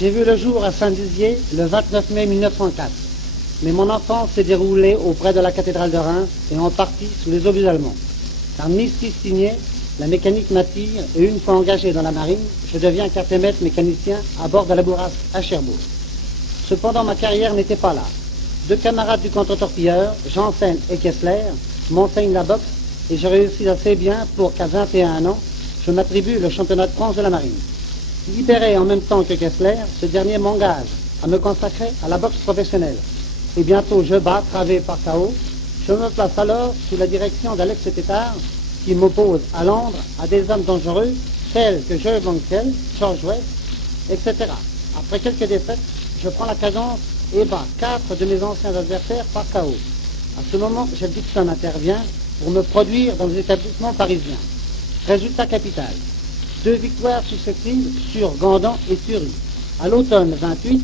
J'ai vu le jour à Saint-Dizier le 29 mai 1904, mais mon enfance s'est déroulée auprès de la cathédrale de Reims et en partie sous les obus allemands. Car signé, la mécanique m'attire et une fois engagé dans la marine, je deviens capitaine mécanicien à bord de la bourrasque à Cherbourg. Cependant, ma carrière n'était pas là. Deux camarades du contre-torpilleur, Janssen et Kessler, m'enseignent la boxe et je réussis assez bien pour qu'à 21 ans, je m'attribue le championnat de France de la marine. Libéré en même temps que Kessler, ce dernier m'engage à me consacrer à la boxe professionnelle. Et bientôt je bats, travé par KO. Je me place alors sous la direction d'Alex Tétard, qui m'oppose à Londres à des hommes dangereux, tels que Joe Bankel, George West, etc. Après quelques défaites, je prends la cadence et bats 4 de mes anciens adversaires par KO. À ce moment, Jeb Dixon intervient pour me produire dans les établissements parisiens. Résultat capital. 2 victoires successives sur Gandon et Thury. À l'automne 28,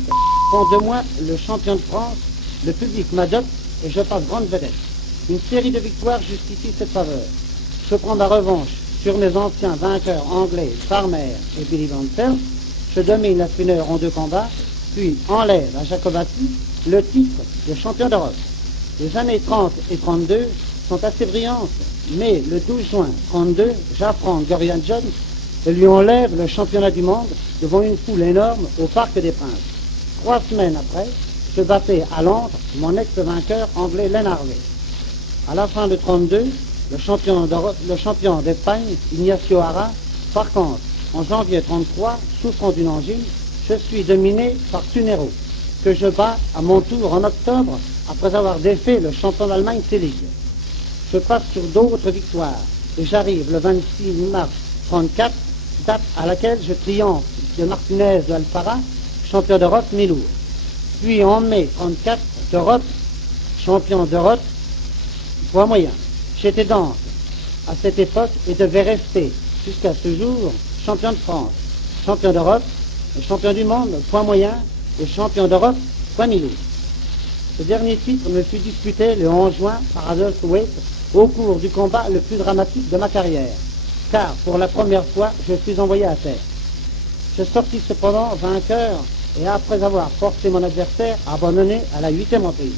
prend de moi le champion de France, le public m'adopte et je passe grande vedette. Une série de victoires justifie cette faveur. Je prends ma revanche sur mes anciens vainqueurs anglais, Farmer et Billy Van. Je domine la Spinner en 2 combats, puis enlève à Jacobacci le titre de champion d'Europe. Les années 30 et 32 sont assez brillantes, mais le 12 juin 32, j'affronte Gorian Jones et lui enlève le championnat du monde devant une foule énorme au Parc des Princes. 3 semaines après, je battais à Londres mon ex-vainqueur anglais Len Harvey. À la fin de 32, le champion d'Espagne, Ignacio Ara, par contre, en janvier 33, souffrant d'une angine, je suis dominé par Tunero, que je bats à mon tour en octobre après avoir défait le champion d'Allemagne Selig. Je passe sur d'autres victoires et j'arrive le 26 mars 34, date à laquelle je triomphe de Martinez de Alfara, champion d'Europe mi-lourd. Puis en mai 34, d'Europe, champion d'Europe, poids moyen. J'étais donc, à cette époque, et devais rester, jusqu'à ce jour, champion de France, champion d'Europe, champion du monde, poids moyen, et champion d'Europe, poids mi-lourd. Ce dernier titre me fut disputé le 11 juin par Adolphe Waite au cours du combat le plus dramatique de ma carrière, car pour la première fois, je suis envoyé à terre. Je sortis cependant vainqueur et après avoir forcé mon adversaire à abandonner à la 8e reprise.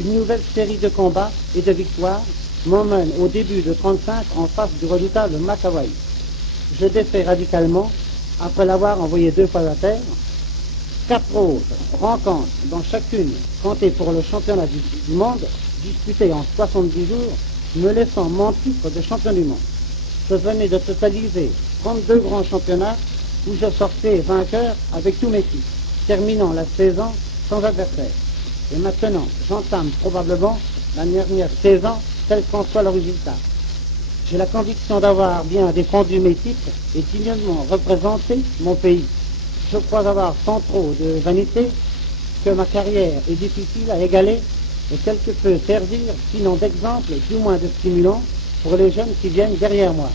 Une nouvelle série de combats et de victoires m'emmène au début de 35 en face du redoutable McAvoy. Je défais radicalement, après l'avoir envoyé 2 fois à terre, 4 autres rencontres, dont chacune comptait pour le championnat du monde, disputées en 70 jours, me laissant mon titre de champion du monde. Je venais de totaliser 32 grands championnats où je sortais vainqueur avec tous mes titres, terminant la saison sans adversaire. Et maintenant, j'entame probablement la dernière saison, quel qu'en soit le résultat. J'ai la conviction d'avoir bien défendu mes titres et dignement représenté mon pays. Je crois avoir sans trop de vanité que ma carrière est difficile à égaler et quelque peu servir, sinon d'exemple, du moins de stimulant, pour les jeunes qui viennent derrière moi.